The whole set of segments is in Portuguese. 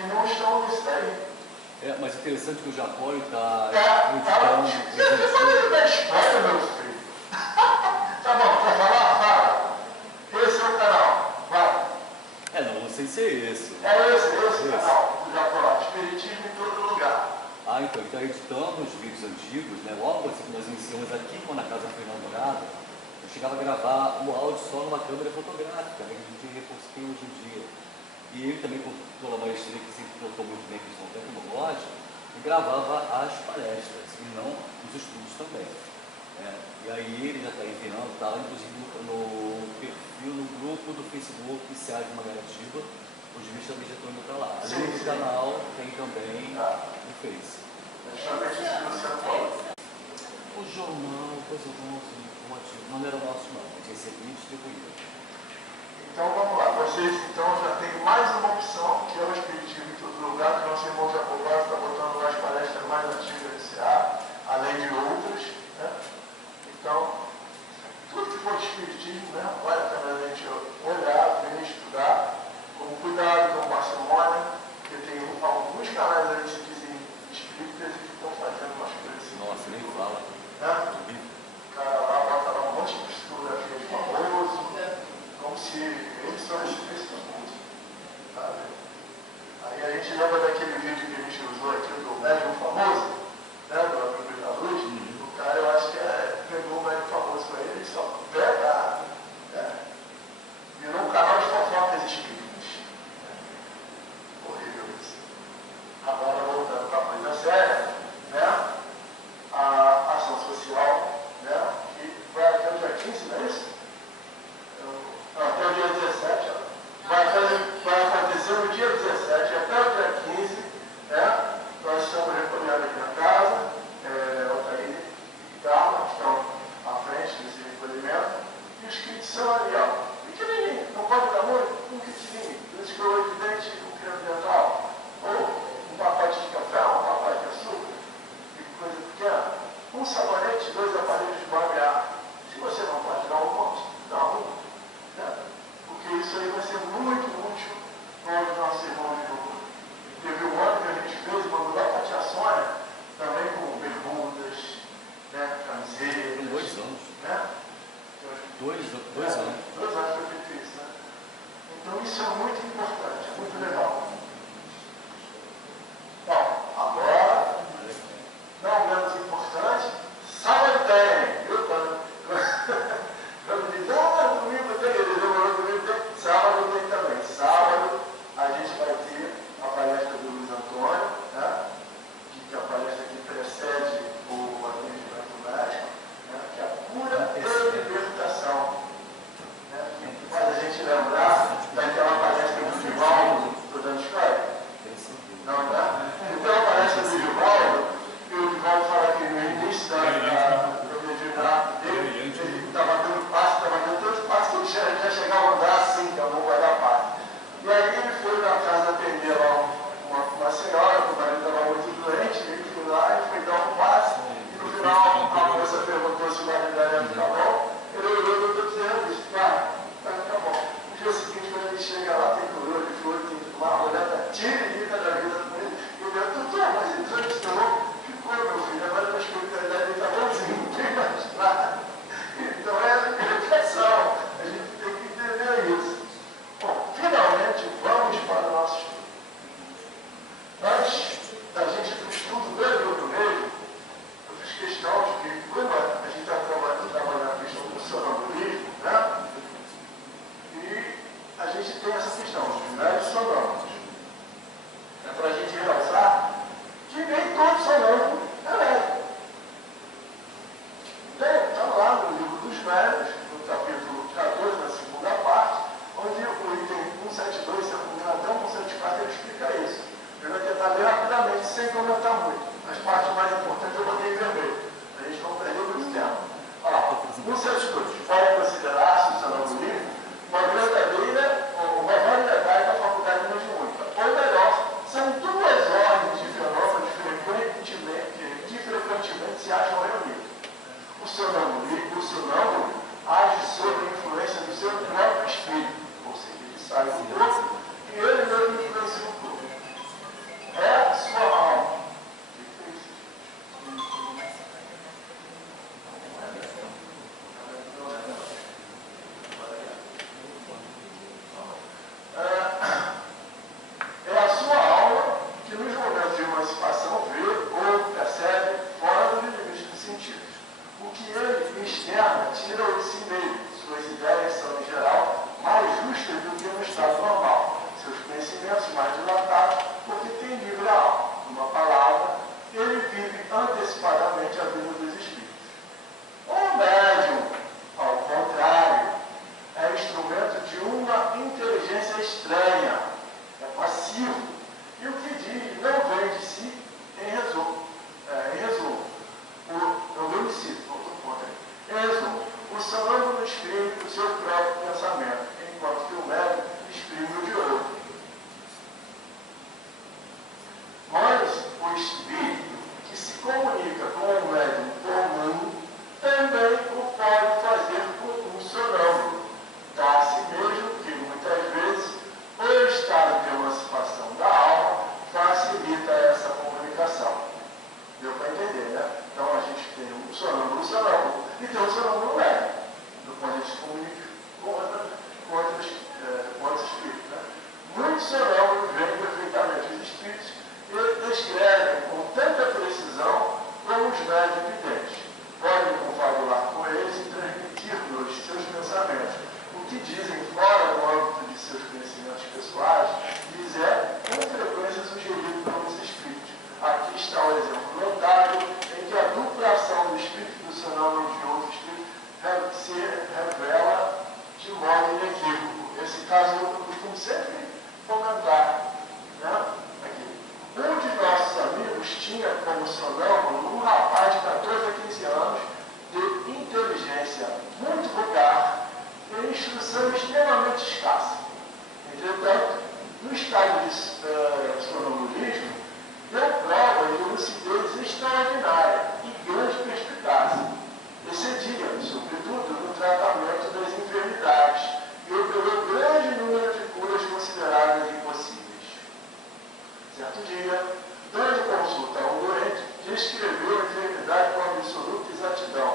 que não estão nisso daí. Mas interessante que o Japão está editando. Você não dá spoiler, meu filho. Tá bom, quer falar? Fala. Esse é o canal. Vai. Não sei se é esse. É esse canal do Japão. Espiritismo em todo lugar. Então ele está editando os vídeos antigos, né? Logo assim que nós iniciamos aqui, quando a casa foi inaugurada, eu chegava a gravar o áudio só numa câmera fotográfica, né? Que a gente repostou hoje em dia. E ele também, pela maestria que sempre tratou muito bem a questão tecnológica, gravava as palestras, e não os estudos também. E aí ele já está enviando, está inclusive no perfil, no grupo do Facebook Seara de Mangaratiba, os vídeos também já estão indo para lá. Além do canal, tem também no Face. O jornal, coisa não era nosso não, a gente recebia e distribuía. Então vamos lá, vocês então já tem mais uma opção, que é o Espiritismo em todo lugar, que nosso irmão Jacobás está botando lá as palestras mais antigas do CA, além de outras, né? Então, tudo que for de Espiritismo, né, vale a pena a gente olhar, ver, estudar, com cuidado, com parcimônia, porque tem alguns canais aí que se dizem espíritas e que estão fazendo umas coisas assim. Nossa, nem fala. O cara lá bota lá um monte de fotografia de famoso, como se eles são espíritas do mundo, sabe? Aí a gente lembra daquele vídeo que a gente usou aqui do médium famoso, né, do amigo da luz. O cara, eu acho que pegou o médium famoso para ele e só pega, virou um canal de fofocas espíritas. Horrível isso. Agora voltando para a coisa séria, né? A ação social, né? Que vai até o dia 15, não é isso? Até o dia 17, vai acontecer no dia 17 até o dia 15, né? Nós estamos recolhendo aqui na casa, Altair e Carla, que estão à frente desse recolhimento, e os kits são ali, pequenininho, não pode dar muito, um kitzinho, desse que eu evidente, um creme dental, ou um pacote de café, um pacote de açúcar, e coisa pequena, um sabonete, 2 aparelhos de barbear. Se você não pode dar um monte, dá um. Porque isso aí vai ser muito útil para os nossos irmãos de rua. Teve um ano que a gente fez, mandou lá para a tia Sônia, também com bermudas, né, camisetas. Tem 2 anos. Né? 2 anos. 2 anos foi feito isso, né? Então isso é muito importante, é muito legal. Bom, agora, não menos importante, sábado tem. Quando diz, domingo tem igreja, domingo tem, sábado tem também. Sábado a gente vai ter a palestra do Luiz Antônio, né? Que é a palestra que precede o atendimento médico, né? Que é a cura e libertação. Né? Que faz a gente lembrar daquela palestra do Givaldo, estou dando história? Não, né? Então a palestra do Givaldo, e o Givaldo fala que no início do mediunidade dele, ele estava dando passo, tanto passo que ele já chegava a andar assim, que a mão vai dar passo. E aí ele foi na casa atender lá uma senhora, que o marido estava muito doente, ele foi lá e foi dar um passo, e no final a moça perguntou se o marido ia ficar bom, ele olhou e eu dizendo, disse, cara, vai ficar bom. No dia seguinte, quando ele chega lá, tem color de flor, tem uma olhada tiririca da vida dele, e eu digo, doutor, mas ele desesperou, ficou, meu filho, agora a espiritualidade dele está bonzinho, não tem mais nada. Então é a libertação, a gente tem que entender isso. Bom, finalmente vamos para o nosso estudo. Antes da gente do estudo do livro mesmo, eu fiz questão de que, como a gente está trabalhando a questão do sonambulismo, né? E a gente tem essa questão dos velhos sonâmbulos. É para a gente realçar que nem todo sonâmbulo é velho. Está lá no livro dos velhos, no capítulo 14, na segunda parte, onde o item 172, se eu não me engano, até o 174, ele explica isso. Eu vou tentar ler rapidamente, sem comentar muito. As partes mais importantes eu botei em vermelho, para a gente não perder muito tempo. Olha lá, 172. Pode considerar-se o sonambulismo uma verdadeira, uma variedade da faculdade mediúnica. Ou melhor, são 2 ordens de fenômenos que frequentemente se acham reunidos. O sonâmbulo age sob a influência do seu próprio espírito, ou seja, ele sai do corpo e ele mesmo influencia o corpo. espírito que se comunica com o médium comum também o pode fazer com um sonâmbulo. Dá-se mesmo que, muitas vezes, o estado de emancipação da alma facilita essa comunicação. Deu para entender, né? Então a gente tem um sonâmbulo e tem um sonâmbulo médium, do qual a gente se comunica com outros espíritos. Né? Muitos sonâmbulos veem perfeitamente os espíritos e descrevem com tanta precisão como os médios videntes. Podem confabular com eles e transmitir-nos seus pensamentos. O que dizem fora do âmbito de seus conhecimentos pessoais, lhes é com frequência sugerido pelos espíritos. Aqui está o exemplo notável em que a dupla ação do espírito do sonâmbulo de outro espírito se revela de modo inequívoco. Esse caso eu costumo sempre comentar. Né? Aqui. Um de nossos amigos tinha como sonâmbulo um rapaz de 14 a 15 anos de inteligência muito vulgar e instrução extremamente escassa. Entretanto, no estado de sonambulismo, deu prova de lucidez extraordinária e grande perspicácia. Excedia, sobretudo, no tratamento das enfermidades e operou grande número de curas consideradas impossíveis. Certo dia, dando consulta a um doente, descreveu a enfermidade com absoluta exatidão.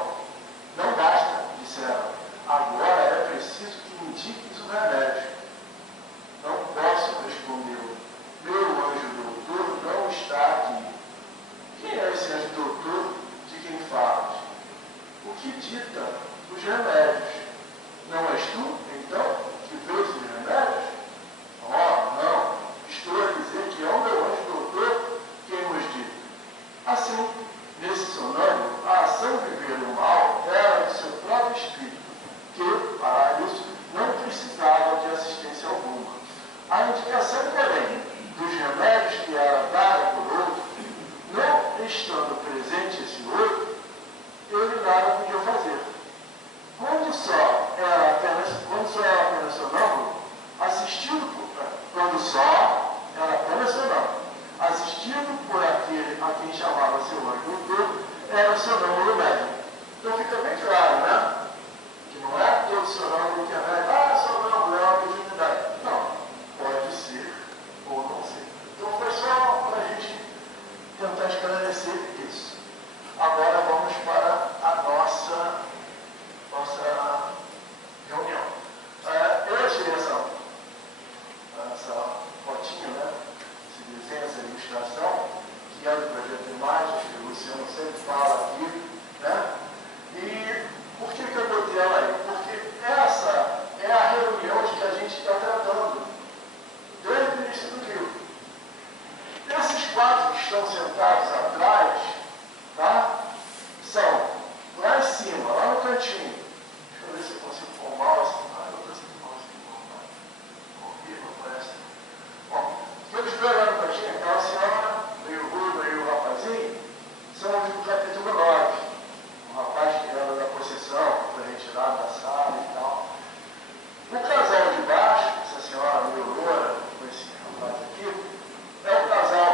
Não basta, disseram, agora é preciso que me indiques o remédio. Não posso, respondeu. Meu anjo doutor não está aqui. Quem é esse anjo doutor de quem falas? O que dita os remédios? Não és tu, então, que vês os remédios? Oh, não. Estou a dizer que é o meu anjo doutor quem nos dita. Assim, nesse sonâmbulo, a ação viver o mal era do seu próprio espírito, que, para isso, não precisava de assistência alguma. A indicação, porém, dos remédios que era dada por outro, não estando presente esse outro, ele nada podia fazer. Quando só era apenas sonâmbulo, assistido por aquele a quem chamava seu anjo doutor, era sonâmbulo médium. Então fica bem claro, né? Que não é todo sonâmbulo que é médium. Sonâmbulo é uma mediunidade. Não, pode ser ou não ser. Então foi só para a gente tentar esclarecer isso. Agora vamos para a nossa reunião. Eu achei essa fotinha, né? Esse desenho, essa ilustração, que é do projeto de imagens, que o Luciano sempre fala aqui, né? E por que eu botei ela aí? Porque essa é a reunião de que a gente está tratando desde o início do livro. Esses quatro que estão sentados atrás, tá? São lá em cima, lá no cantinho. Deixa eu ver se eu consigo pôr o mouse. Eu consigo pôr horrível, parece. Bom, aqueles dois lá no cantinho, aquela senhora, meio ruiva e o rapazinho, são os do capítulo 9. O rapaz que era da possessão, que foi retirado da sala e tal. O casal de baixo, essa senhora meio loura, com esse rapaz aqui, é o casal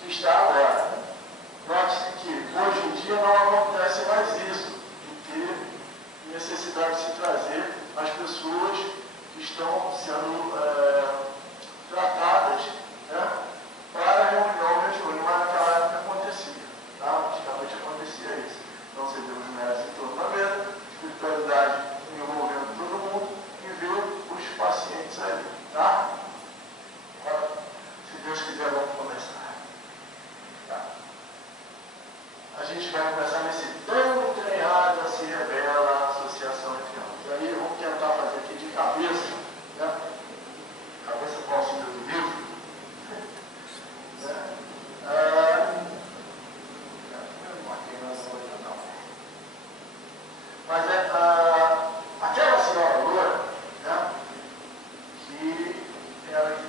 que está agora. Note-se que hoje em dia não acontece mais isso, de ter necessidade de se trazer as pessoas que estão sendo tratadas, né, para a reunião mediúnica, mas naquela época acontecia. Tá? Antigamente acontecia isso. Então você vê os médicos em torno da mesa, espiritualidade envolvendo todo mundo e vê os pacientes ali. Tá? Agora, se Deus quiser, vamos começar. Tá? A gente vai começar nesse tão treinado se revela a associação entre ambos. E aí vamos tentar fazer aqui de cabeça, né? Cabeça com auxílio do livro. Mas aquela senhora loura, né, que era que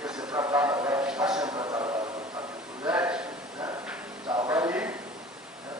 ia ser tratada, agora está sendo tratada no capítulo 10, né, estava ali, né,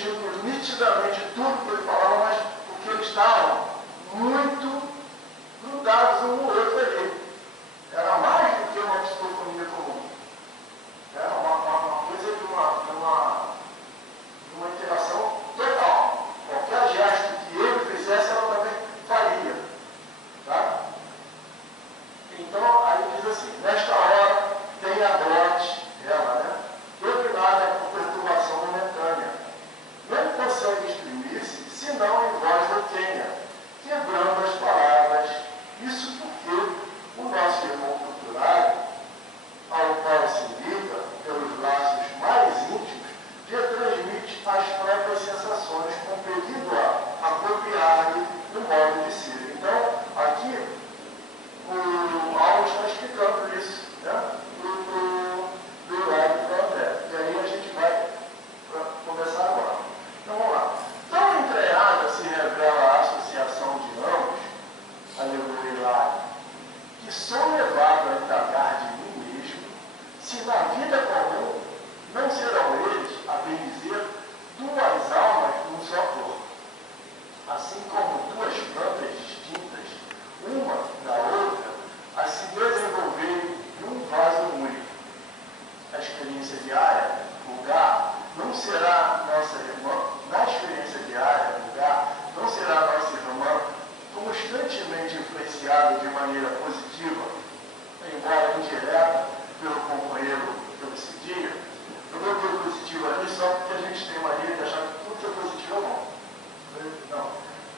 distinguem nitidamente tudo que ele falava, mas porque eles estavam muito grudados um no outro ali. Era mais do que uma psicofonia comum. Era uma coisa de uma interação total. Qualquer gesto que ele fizesse, ela também faria. Tá? Então, aí diz assim, nesta hora tem a glote, ela, né? Dominada por perturbação momentânea. Não consegue exprimir-se, senão em voz roquenha, quebrando as palavras. Isso porque o nosso irmão cultural, ao qual se liga pelos laços mais íntimos, retransmite as próprias sensações, compelindo-a a copiar-lhe o modo de ser. Então, aqui, o Paulo está explicando isso, né? Do lado do André. E aí a gente vai começar agora. Então vamos lá. Tão entranhada se revela a associação de ambos, aleluia e lá, que sou levado a indagar de mim mesmo, se na vida comum não serão eles, a bem dizer, duas almas num só corpo. Assim como duas plantas distintas, uma da outra, a se desenvolverem em um vaso único. A experiência diária, lugar, não será nossa irmã, na experiência diária, lugar, não será nossa irmã constantemente influenciada de maneira positiva, embora indireta, pelo companheiro pelo esse dia. Eu não estou positivo ali só porque a gente tem mania de achar que tudo que é positivo é bom. Não.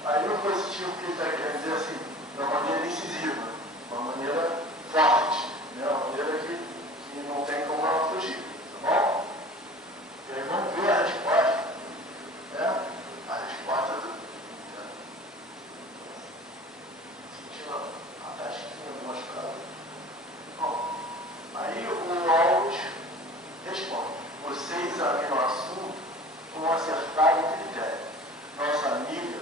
Aí o positivo que ele está querendo dizer assim, de uma maneira incisiva, de uma maneira forte, né? Uma maneira que não tem como ela fugir, tá bom? E aí vamos ver a resposta, né? A resposta do... Sentindo a tasquinha do machucado. Bom, aí o Alves responde, você examina o assunto com um acertado critério. Nossa amiga,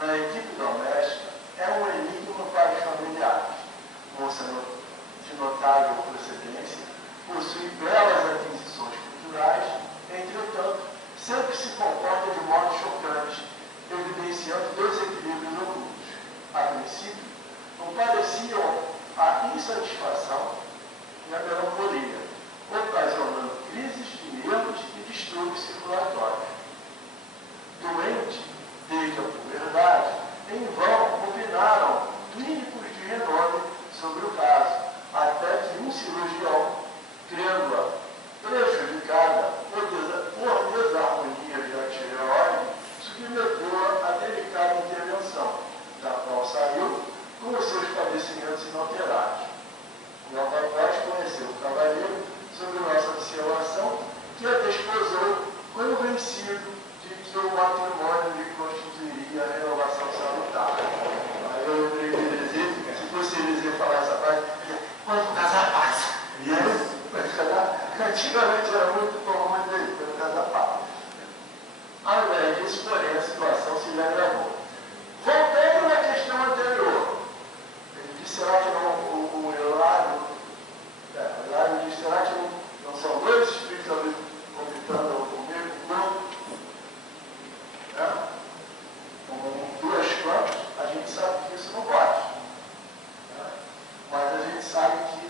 na equipe doméstica, é um enigma para os familiares. Moça de notável procedência, possui belas aquisições culturais, entretanto, sempre se comporta de modo chocante, evidenciando desequilíbrios ocultos. A princípio, não pareciam a insatisfação e a melancolia, ocasionando crises de nervos e distúrbios circulatórios. Doente, desde a puberdade, em vão opinaram clínicos de renome sobre o caso, até que um cirurgião, crendo-a prejudicada por desarmonia da tireoide, submeteu-a a delicada intervenção, da qual saiu com os seus padecimentos inalterados. Logo após conheceu o cavalheiro sobre nossa observação, que a desposou, convencido de que o matrimônio lhe constituiria a renovação salutar. Aí eu lembrei de dizer, se fosse eles iam falar essa frase, quando casar passa. E aí, antigamente era muito comum dizer, quando casar passa. Ao invés disso, porém, a situação se lhe agravou. Voltando na questão anterior, ele disse, será que não, o Hilário disse, será que não são dois espíritos ali comentando comigo? Não. Com duas plantas, a gente sabe que isso não pode. Mas a gente sabe que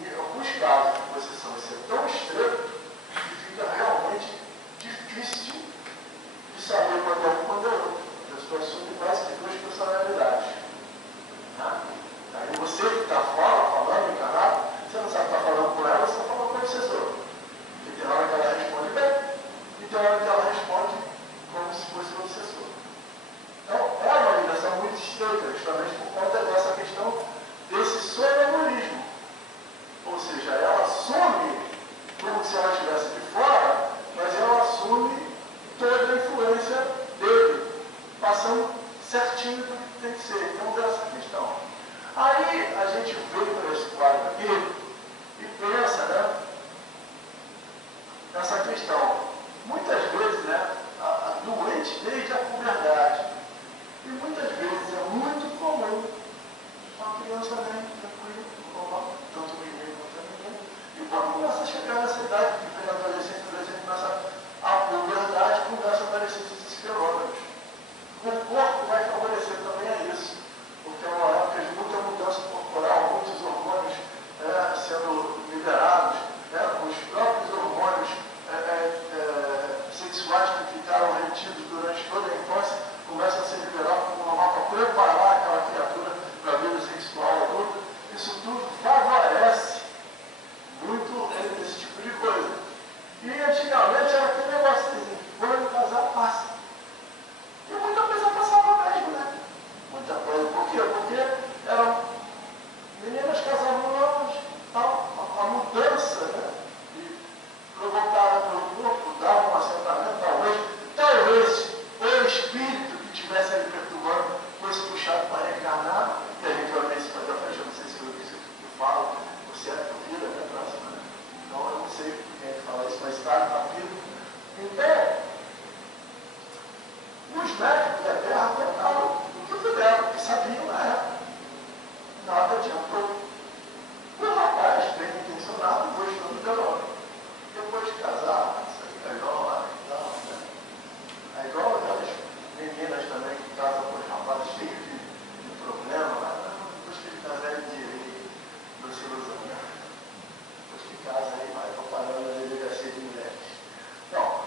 em alguns casos de possessão isso é tão extremo que fica realmente difícil de saber quando é um e quando é outro. A pessoa assume quase que duas personalidades. Aí você que está fora, falando, encarnado, você não sabe se está falando com ela, você está falando com o obsessor. Porque tem hora que ela responde bem, e tem hora que ela responde como se fosse o obsessor. Então, é uma ligação muito estreita, justamente por conta dessa questão desse sonambulismo. Ou seja, ela assume como se ela estivesse de fora, mas ela assume toda a influência dele, passando certinho do que tem que ser. Então, dessa questão. Aí, a gente veio para esse quadro aqui e pensa, né, nessa questão. Muitas vezes, né, sentidos durante toda a infância, começa a ser liberado como normal para preparar aquela criatura para a vida sexual adulta. Isso tudo favorece muito esse tipo de coisa. E antigamente era aquele negócio assim, quando casar, passa. E muita coisa passava mesmo, né? Muita coisa. Por quê? Porque eram meninas casavam novas, a mudança, né? E provocada pelo corpo, dava um assentamento, talvez o espírito que estivesse ali perturbando fosse puxado para reencarnar, e a gente vai ver isso mais à frente, eu não sei se eu falo, você é da vida, né? Próxima, né? Então eu não sei quem é que fala isso, mas está na vida. Então, os médicos da Terra tentaram o que puderam, porque sabiam na época. Nada adiantou. O rapaz, bem intencionado, gostou do garoto. Depois de casar, isso aí melhor e tal, né? É igual aquelas meninas também que casam com os rapazes cheios de problema, mas depois que ele casar ele direito, você usa, né? Depois que casa aí vai para parando na delegacia de mulheres. Bom,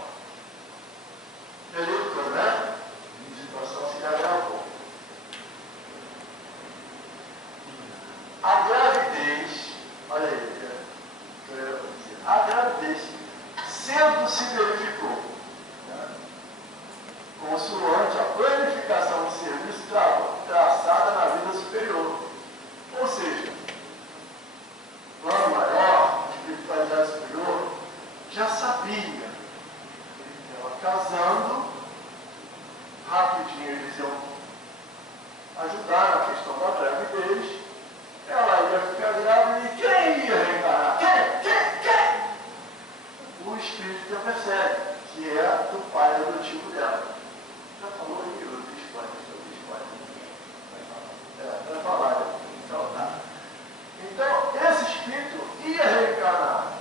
beleza, né? A situação se agravou. A gravidez, olha aí, a gravidez cedo se verificou, né? Consoante a planificação de serviço traçada na vida superior. Ou seja, plano maior, espiritualidade superior, já sabia que ela casando, rapidinho eles iam ajudar na questão da gravidez, ela ia ficar grávida e quem ia reencarnar? Quem? O espírito que a persegue, que é do pai adotivo dela. Já falou aí, eu vi spoiler. Vai falar, então tá. Então, esse espírito ia reencarnar.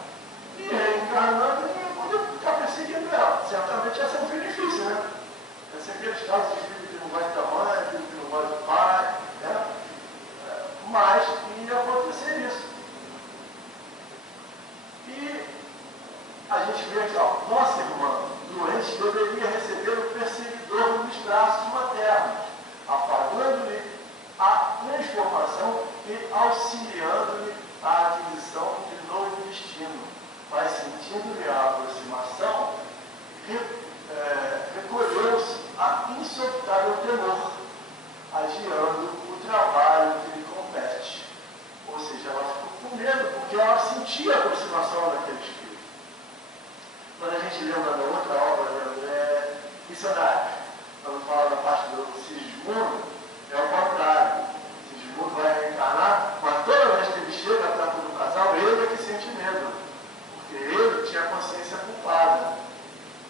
E reencarnando, ele ia poder ficar perseguindo ela. Certamente ia ser um benefício, né? Ia ser aqueles casos de filho que não gosta da mãe, filho que não gosta do pai, né? Mas ia acontecer isso. E a gente vê aqui, ó, nossa irmã doente deveria receber o perseguidor nos braços maternos, apagando-lhe a transformação e auxiliando-lhe a aquisição de novo destino, mas sentindo-lhe a aproximação, recolheu-se a insoftável temor, adiando o trabalho que lhe compete. Ou seja, ela ficou com medo, porque ela sentia a aproximação daquele espírito. Quando a gente lembra da outra obra, missionário, quando fala da parte do Sigismundo, é o contrário. Sigismundo vai reencarnar, mas toda vez que ele chega perto do casal, ele é que sente medo, porque ele tinha a consciência culpada.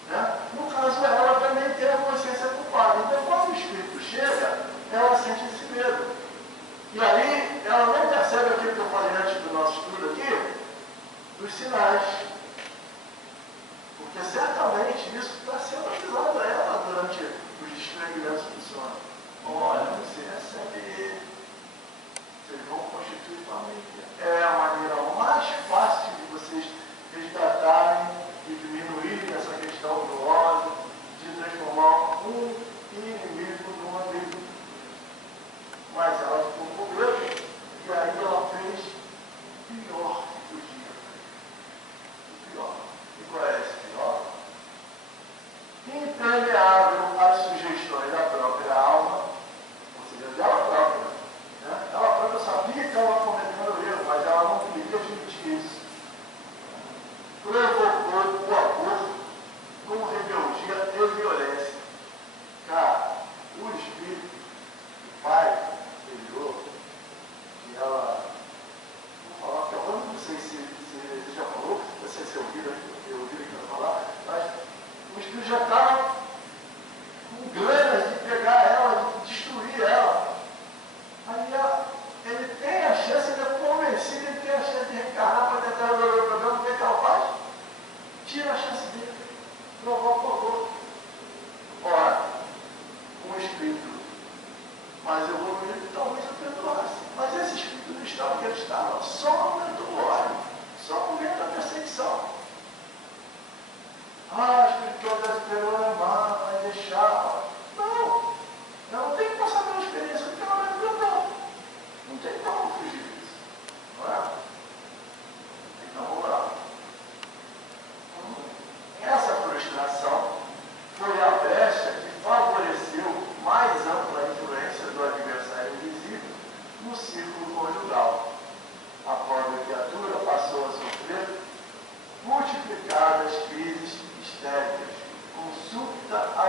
Né? No caso, ela também tem a consciência culpada. Então, quando o espírito chega, ela sente esse medo. E aí, ela não percebe aquilo que eu falei antes do nosso estudo aqui, dos sinais. Porque certamente isso está sendo avisado a ela durante os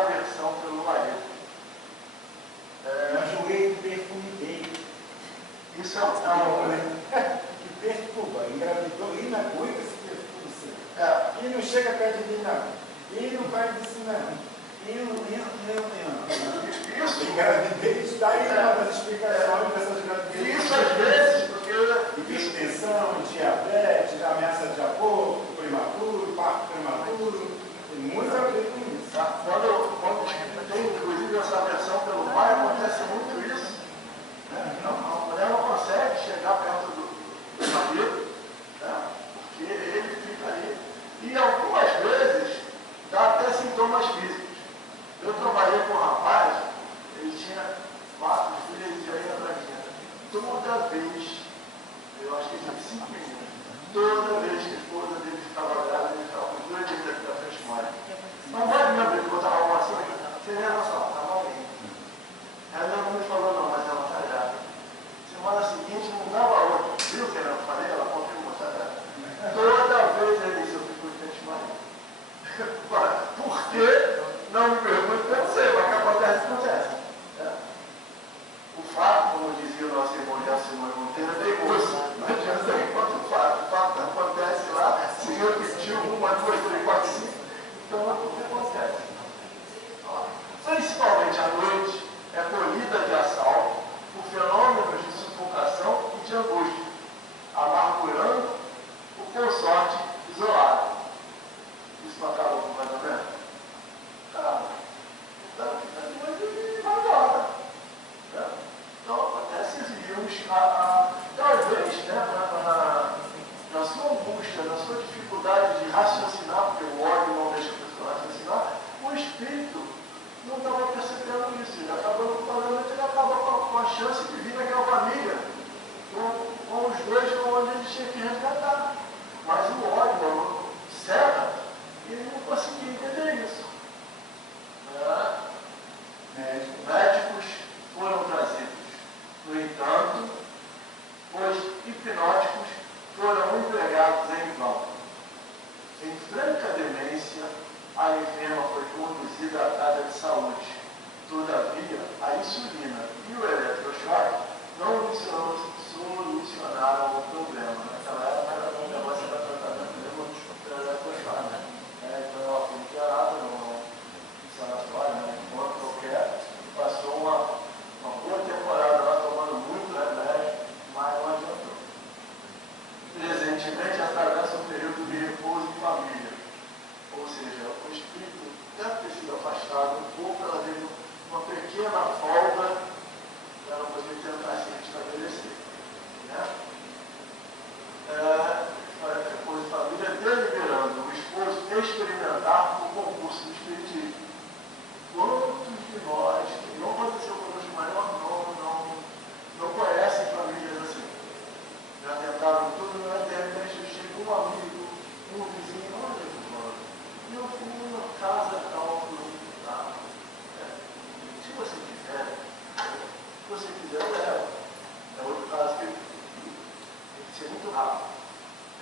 aversão pelo marido. Enjoei de perfume dele. Isso é um... Que perturba, engravidou e na noiva esse perfume seu. É. E não chega perto de mim, não. E não faz isso, não. Isso. Engravidez está aí uma das explicações dessas gravidezes. Isso às vezes, porque... Hipertensão, diabetes, ameaça de aborto, prematuro, parto prematuro, tem muito a ver com isso. Quando tem, inclusive, essa aversão pelo pai, acontece muito isso. Né? A mulher não consegue chegar perto do marido, né? Porque ele fica ali. E algumas vezes dá até sintomas físicos. Eu trabalhei com um rapaz, ele tinha 4 filhos e aí atrás minha. Toda vez, eu acho que ele tinha 5 meninos, toda vez que a esposa dele ficava grávida, ele ficava com 2 dias aqui da frente mãe. Não vai me abrir, botava uma assim, você nem noção, estava alguém. Ela não me falou não, mas ela está grávida. Semana seguinte não dava outra. Viu que eu falei? Ela confirmou, está grávida. Toda vez ele disse, eu fico de frente mãe. Por quê? Não me pergunte, eu não sei, mas o que acontece, acontece. O fato, como dizia o nosso irmão Jacimão Monteiro, é teimoso. Não adianta enquanto o fato acontece lá, se repetiu 1, 2, 3, 4, 5. Então, o que acontece? Principalmente à noite, é colhida de assalto por fenômenos de sufocação e de angústia, amargurando o consorte isolado. Isso não acaba com mais ou menos? Acaba. Então, vai embora. Então, acontece isso. Talvez, na sua angústia, na sua dificuldade de raciocinar, porque o órgão não deixa a pessoa raciocinar, o espírito não estava percebendo isso. Ele acabou falando, ele acaba com a chance de vir naquela família, com os dois onde ele tinha que resgatar. Mas o órgão cega, ele não conseguia entender isso. Médicos foram trazidos. No entanto, os hipnóticos foram empregados em vão. Em franca demência, a enferma foi conduzida à casa de saúde. Todavia, a insulina e o eletrochoque não solucionaram o problema. Naquela época era um negócio da tratamento do eletrochoque. Então, ela foi internada no sanatório, enquanto qualquer, passou uma boa temporada lá tomando muito remédio, mas não adiantou. Presentemente atravessa um período de repouso de família, ou seja, o espírito deve ter sido afastado um pouco, ela teve uma pequena folga para ela poder tentar se restabelecer. Né? Repouso de família deliberando o esposo experimentar o concurso do espiritismo. Quantos de nós, que não aconteceu conosco, mas não conhecem famílias assim? Já tentaram tudo, mas de repente chega um amigo, um vizinho, olha, fulano, eu fui numa casa tal, tá? Se você quiser, leva. É outro caso que tem que ser muito rápido.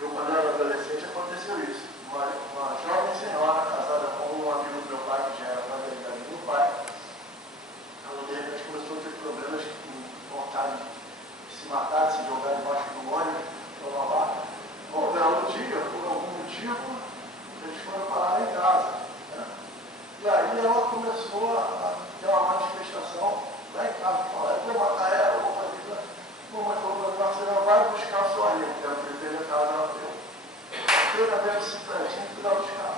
Eu, quando era adolescente, aconteceu isso. Uma jovem senhora casada com um amigo do meu pai, que já era familiar do meu pai, ela de repente começou a ter problemas com vontade de se matar, de se jogar debaixo do ônibus, blá. Bom, belo dia, por algum motivo, eles foram parar em casa. Né? E aí ela começou a ter uma manifestação lá em casa, falar, eu vou matar ela, eu vou fazer isso. Mas falou, você não vai buscar a sua linha, porque a primeira casa ela deu. Primeira vez se tinha que ir lá buscar.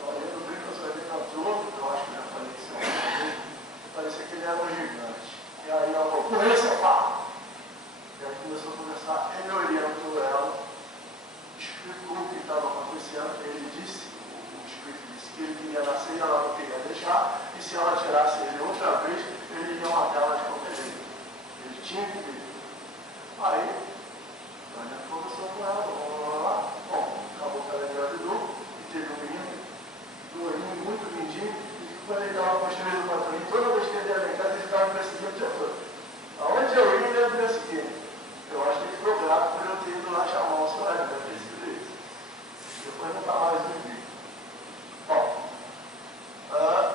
Só eu vi que eu só vi na Zogo, que eu acho que já falei que isso parecia que ele era um gigante. E aí ela falou, correr seu pau! E aí começou a conversar, ele orientou ela, explicou o que estava acontecendo, ele disse, o espírito disse que ele queria nascer e ela não queria deixar, e se ela tirasse ele outra vez, ele ia matar ela de qualquer jeito. Ele tinha que vir. Aí, a gente conversou com ela, bom, acabou que ela engravidou, e teve um menino, lourinho, muito lindinho, e quando ele estava construindo o patrulho, toda vez que ele ia lá em casa, ele ficava me perseguindo o dia todo. Aonde eu ia, ele ia me perseguir. Eu acho que ele ficou grato por eu ter ido lá chamar o senhor, deve ter sido isso. Depois nunca mais me vi. Bom,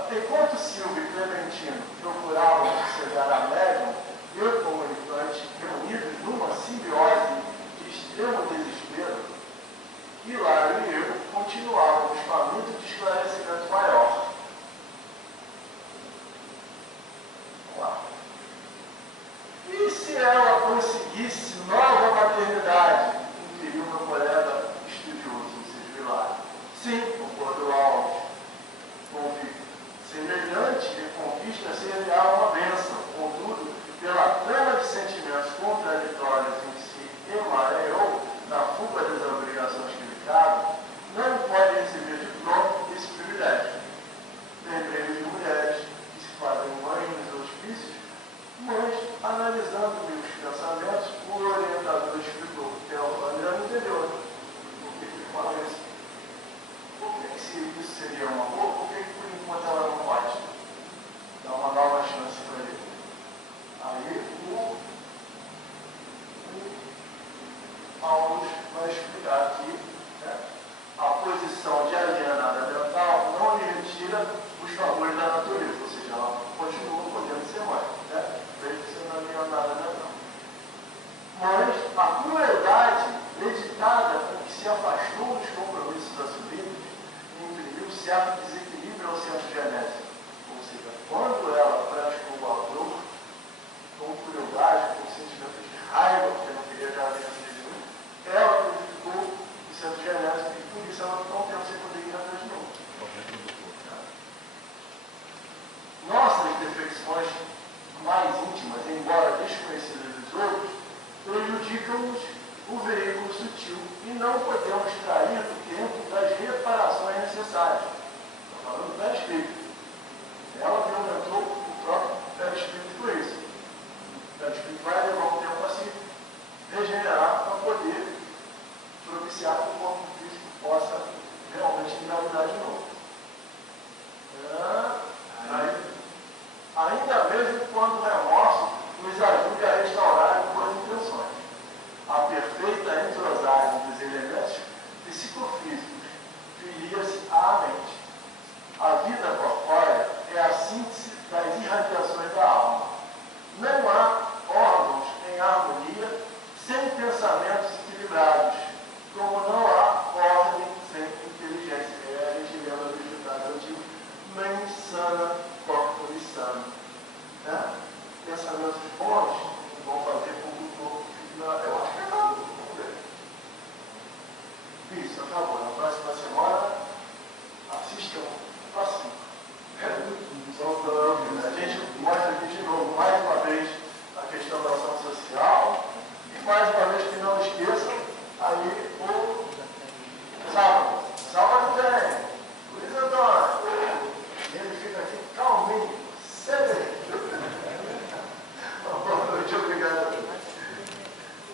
tem enquanto Silvio e Clementino procuravam sossegar a médium e o comunicante reunidos numa simbiose de extremo desespero, Hilário e eu continuávamos famintos de esclarecimento maior. Vamos lá. E se ela conseguisse nova maternidade? Inquiriu meu colega estudioso, ou seja, Hilário. Sim, concordou Alves, convicto. Semelhante conquista seria uma bênção. Contudo, pela trama de sentimentos contraditórios em que se emaranhou na fuga das obrigações que lhe cabem, não pode receber de pronto esse privilégio. Lembrei-me de mulheres que se fazem mães nos hospícios, mas, analisando meus pensamentos, o orientador explicou que o André não entendeu. Por que ele fala isso? Por que se isso seria uma boa? Por que por enquanto ela não pode? Dá uma nova chance para ele. Aí Paulo vai explicar aqui, né, a posição de alienada mental não lhe retira os favores da natureza, ou seja, ela continua podendo ser mãe, né, mesmo sendo alienada mental. Mas a crueldade meditada com que se afastou dos compromissos assumidos imprimiu certo desequilíbrio ao centro genético. Ou seja, quando ela praticou o aborto, com crueldade, com sentimento de raiva, porque não queria já ver nenhum, ela prejudicou o centro genético e por isso ela ficou um tempo sem poder ir atrás de novo. Nossas defecções mais íntimas, embora desconhecidas dos outros, prejudicam-nos o veículo sutil e não podemos trair do tempo das reparações necessárias. Estou falando do perispírito. Ela violou o próprio perispírito por isso. O perispírito vai levar um tempo a se regenerar para poder propiciar que o corpo físico possa realmente engravidar de novo. Ainda mesmo quando o remorso nos ajude a restaurar boas intenções. A perfeita entrosagem dos elementos psicofísicos filia-se à mente. A vida corpórea é a síntese das irradiações da alma. Não há órgãos em harmonia sem pensamentos equilibrados, como não há ordem sem inteligência. A gente lembra do ditado antigo, mens sana, corpore sano. Né? Pensamentos bons vão fazer com que o corpo fique na... Eu acho que acabou. Vamos ver. Isso, acabou.